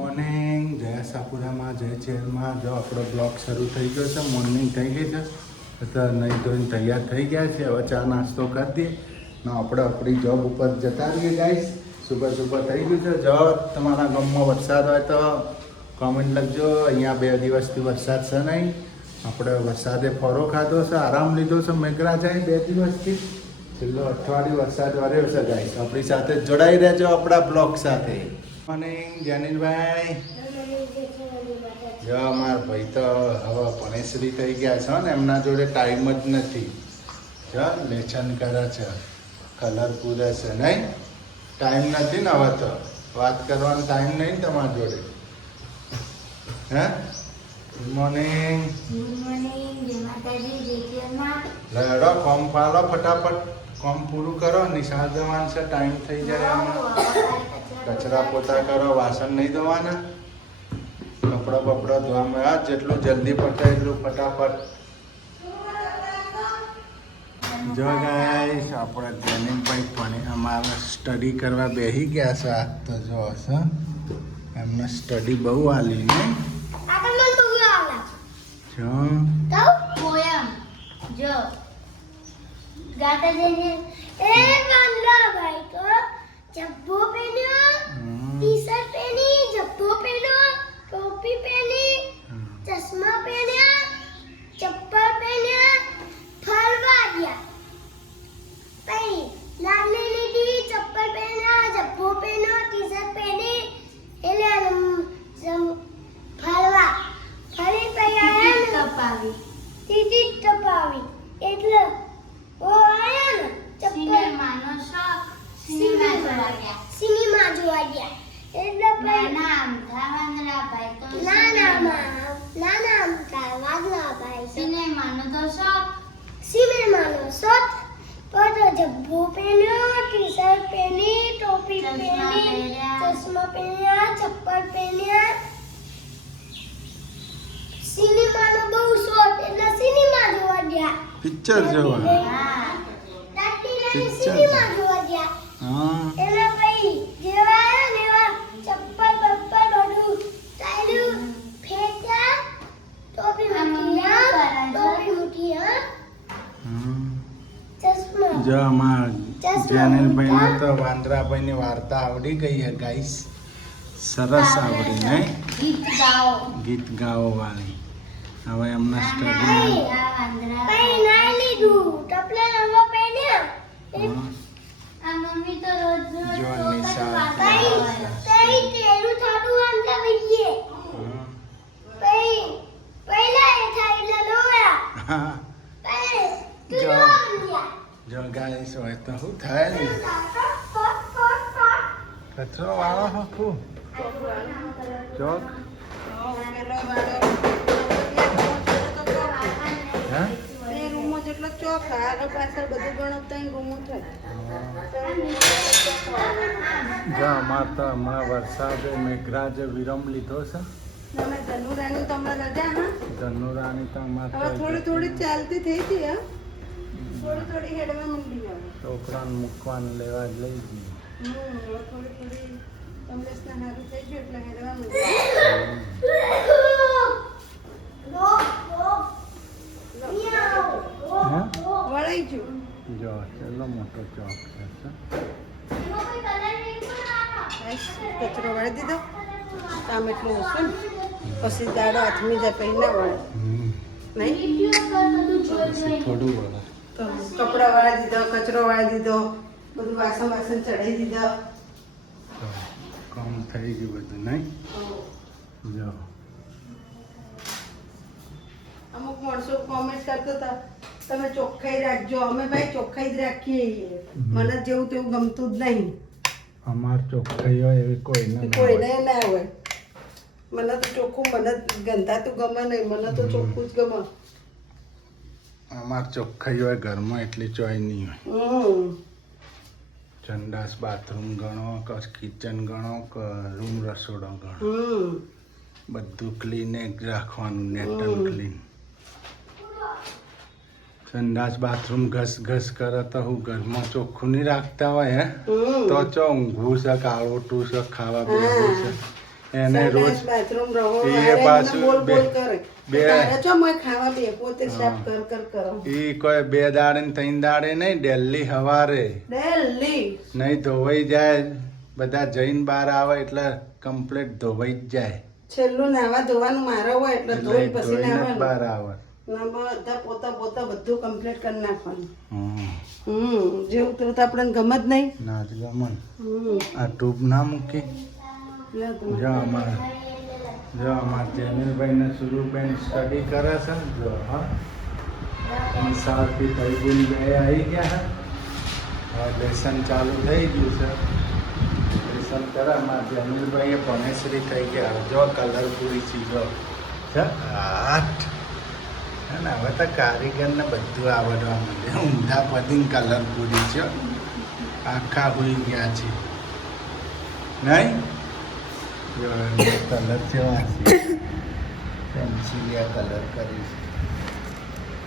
Morning જય સાપુરામાં જય ચેરમાં જો આપણો બ્લોગ શરૂ થઈ ગયો છે. મોર્નિંગ થઈ ગઈ છે, અત્યારે નહીં ધોઈને તૈયાર થઈ ગયા છે. હવે ચા નાસ્તો કરી દઈએ ને આપણે આપણી જોબ ઉપર જતા રહીએ. ગાઈસ સુબહ થઈ ગયું છે. જો તમારા ગામમાં વરસાદ હોય તો કોમેન્ટ લખજો. અહીંયા 2 દિવસથી વરસાદ છે નહીં. આપણે વરસાદે ફરો ખાધો છે, આરામ લીધો છે મેઘરાજાએ 2 દિવસથી. છેલ્લો અઠવાડિયું વરસાદ વર્યો છે. ગાઈસ આપણી સાથે જોડાઈ રહેજો આપણા બ્લોગ સાથે. મોર્નિંગ જનીલભાઈ. જો અમારા ભાઈ તો હવે ભણેશ્રી થઈ ગયા છે ને, એમના જોડે ટાઈમ જ નથી. જો લેશન કરે છે, કલર પૂરે છે. નહીં ટાઈમ નથી ને હવે તો વાત કરવાનો ટાઈમ નહીં ને તમારા જોડે. હે ગુડ મોર્નિંગ. લડો કોમ પાડો, ફટાફટ કોમ પૂરું કરો. નિશાળ જવાનું છે, ટાઈમ થઈ જાય. કચરા પોતા કરો, વાસણ નહીં ધોવાના, કપડા બપડા ધોવામાં. જેટલું જલ્દી પતે એટલું ફટાફટ. જો ગાઈસ આપણે જનીનભાઈ પણ અમારા સ્ટડી કરવા બેસી ગયા છે. આજ તો જો છે એમને સ્ટડી બહુ આલી ને. જો ગાતા જઈને એ વાંદરા ભાઈ તો જબ્બો પહેર્યો, ટી-શર્ટ પહેરી, જબ્બો પહેર્યો, ટોપી પહેરી, ચશ્મા પહેર્યા, ચપ્પલ પહેર્યા, ફરવા ગયા. પછી લાલી લીધી, ચપ્પલ પહેર્યા, જબ્બો પહેર્યો, ટી-શર્ટ પહેરી, એટલે ફરવા ફરી પછી ટપાવી તીજી ટપાવી એટલે ઓ આયા ને સિનેમાનો શોખ, સિનેમા જોવા ગયા. એટલે નાના અમથા વાંદરા ભાઈ તો નાના અમથા વાંદરા ભાઈ સિનેમાનો તો શોખ, સિનેમાનો શોખ. તો જબ્બો પહેર્યો, ટી-શર્ટ પહેરી, ટોપી પહેરી, ચશ્મા પહેર્યા, ચપ્પલ પહેર્યા. સિનેમાનો બહુ શોખ એટલે સિનેમા જોવા ગયા. પિક્ચર જોવા. સિનેમા જોવા ગયા. એટલે ભાઈ જેવા આયા ને એવા ચપ્પલ બપ્પલ બધું ચાલ્યું, ફેંક્યા. ટોપી મૂકી હા. ચશ્મા જો અમારા જનીલભાઈને તો વાંદરાભાઈની વાર્તા આવડી ગઈ છે. ગાઈસ સરસ આવડી નહીં? ગીત ગાઓ વાળી. હવે એમના સ્ટડી આ મમ્મી તો રોજ જો નિશા જો ગાઈસ હોય તો શું થાય ને, કચરો વાળો હકું ચોક. જો અમાર તો હમણાં વરસાદે મેઘરાજે વિરામ લીધો છે. ધનુરાની તો હમણાં રજા હા. ધનુરાની તો અમારે થોડી ચાલતી થઈ હતી હા. થોડી હેડવા મંડી આવે. છોકરાને મૂકવાનું લેવા જ લઈ ગઈ. થોડી કમલેશના હારું થઈ ગયું એટલે હેડવા મંડી. વળાઈ ગયું. જો કેટલો મોટો ચોક છે. કચરો વાળી દીધો. કામ એટલું ઓછું ને પછી દાડો હાથમી જાય પછી ના વળે નહીં. થોડું વળે તો કપડા વાળી દીધો, કચરો વાળી દીધો, બધું વાસણ ચડાવી દીધા. કામ થઈ ગયું બધું નહીં. જો અમુક માણસો કોમેન્ટ કરતા હતા તમે ચોખ્ખાઈ રાખજો. અમે ભાઈ ચોખ્ખાઈ જ રાખીએ. મને જેવું તેવું ગમતું જ નહીં. અમાર ચોખ્ખાઈ હોય એવી કોઈને ના હોય. મને તો ચોખ્ખું, મને ગંધાતું ગમે નહીં. મને તો ચોખ્ખું જ ગમે. અમાર ચોખ્ખાઈ હોય ઘરમાં એટલી ચોય નહીં હોય. સંડાસ બાથરૂમ ગણો કે કિચન ગણો કે રૂમ રસોડો ગણો, બધું ક્લીન રાખવાનું, નેટ એન્ડ ક્લીન. સંડાસ બાથરૂમ ઘસ કરે તો હું ઘરમાં ચોખ્ખું નહીં રાખતા હોય હે તો ચો ઊંઘવું છે, કાળોટું છે, ખાવા બેસવું છે એને રોજ બાથરૂમ રહો એ અરે પાછું એમને બોલ બે- બોલ કરે બે- તારે ચો મોય ખાવા બે પોતે સાફ કર કર કરો એ કોઈ 2 દાડે ને 3 દાડે નહીં, ડેલી હવારે ડેલી નહીં ધોવાઈ જાય. બધા જઈને બહાર આવે એટલે કમ્પ્લીટ ધોવાઈ જ જાય. છેલ્લું નાવા ધોવાનું મારો હોય એટલે એટલે ધોઈ પછી ધોઈને જ નાવાનું બહાર આવે. ના બધા પોતા પોતા બધું કમ્પ્લીટ કરી નાખવાનું હમ. જેવું તેવું તો આપણને ગમે જ નહીં ના જ ગમન. આ ટ્યુબ ના મૂકી. લ્યો તમે. જો અમાર જેનિલભાઈ ને સુરુબેન સ્ટડી કરે છે. જો હા સાથી થઈ ગયું, બે આવી ગયા છે. હવે લેસન ચાલુ થઈ ગયું છે. લેસન કરે અમાર જેનિલભાઈ ભણેશ્રી થઈ ગયા. જો કલર પૂરી ચીજો છે. આઠ હે ને હવે તો કારીગરને બધું આવડવા માંડ્યું. ઊંધા પદીને કલર પૂરી છે. આખા હોઈ ગયા છે નહીં. કલર કેવા છે, પેન્સિલિયા કલર કરીશ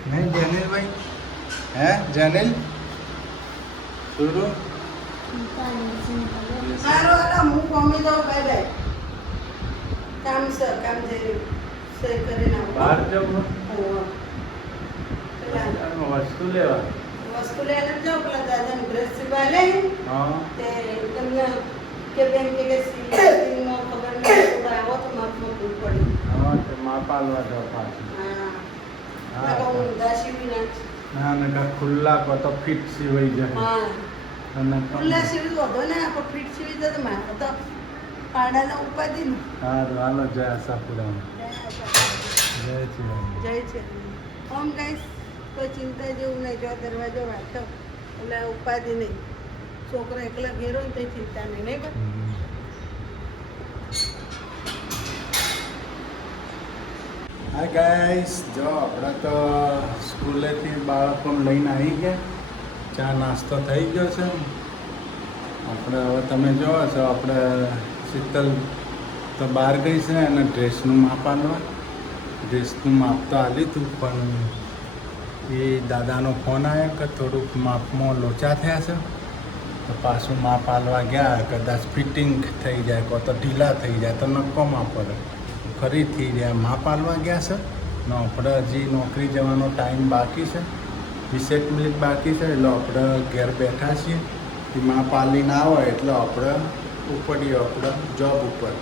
નહીં જનીલભાઈ? હે જનીલ સુરુ સારું એટલે હું કોમી દઉં બાય બાય કામ છે કામ જઈ સહી કરીને આવું. બહાર જવું હોવે. પેલા વસ્તુ લેવા. વસ્તુ લઈને જાઓ પેલા દાદાને ડ્રેસ સીવવા લે હા તે તમને કે બેન કે સીનો ખબર નહીં થોડા આવો તો માપમાં ભૂલ પડી હા તે માપ આલવા જાવ પાછું. હા હા. તો હું ઊંધા સીવી નાખ ના ને કાં ખુલ્લા કો તો ફિટ સિવાઈ જાય. હા અને ખુલ્લા સીવી વધો ને આપણે ફીટ સીવી દે તો મારે તો પાડાના ઉપાધિ ને સારું હાલો જય આશાપુરામાં. જય શ્રી જય છે ઓમ ગાઈસ કોઈ ચિંતા જેવું નહીં જો દરવાજો વાંચો એટલે ઉપાધિ નહીં છોકરો એકલા ઘેરો ને તો ચિંતા નહીં નહીં પણ હાય ગાઈસ, જો આપણે તો સ્કૂલેથી બાળકોને લઈને આવી ગયા. ચા નાસ્તો થઈ ગયો છે. આપણે હવે તમે જોવો છો આપણે શીતલ તો બહાર ગઈ છે અને ડ્રેસનું માપ આલવા. ડ્રેસનું માપ તો આલ્યું હતું પણ એ દાદાનો ફોન આવ્યો કે થોડુંક માપમાં લોચા થયા છે તો પાછું માપ આલવા ગયા. કદાચ ફિટિંગ થઈ જાય કો તો ઢીલા થઈ જાય તો નક્કો માપ પડે. ફરીથી જ્યાં માપ આલવા ગયા છે ને આપણે હજી નોકરી જવાનો ટાઈમ બાકી છે, 20 મિનિટ બાકી છે. એટલે આપણે ઘેર બેઠા છીએ. એ માપ આલીને આવે એટલે આપણે ઉપડીએ આપણે જોબ ઉપર.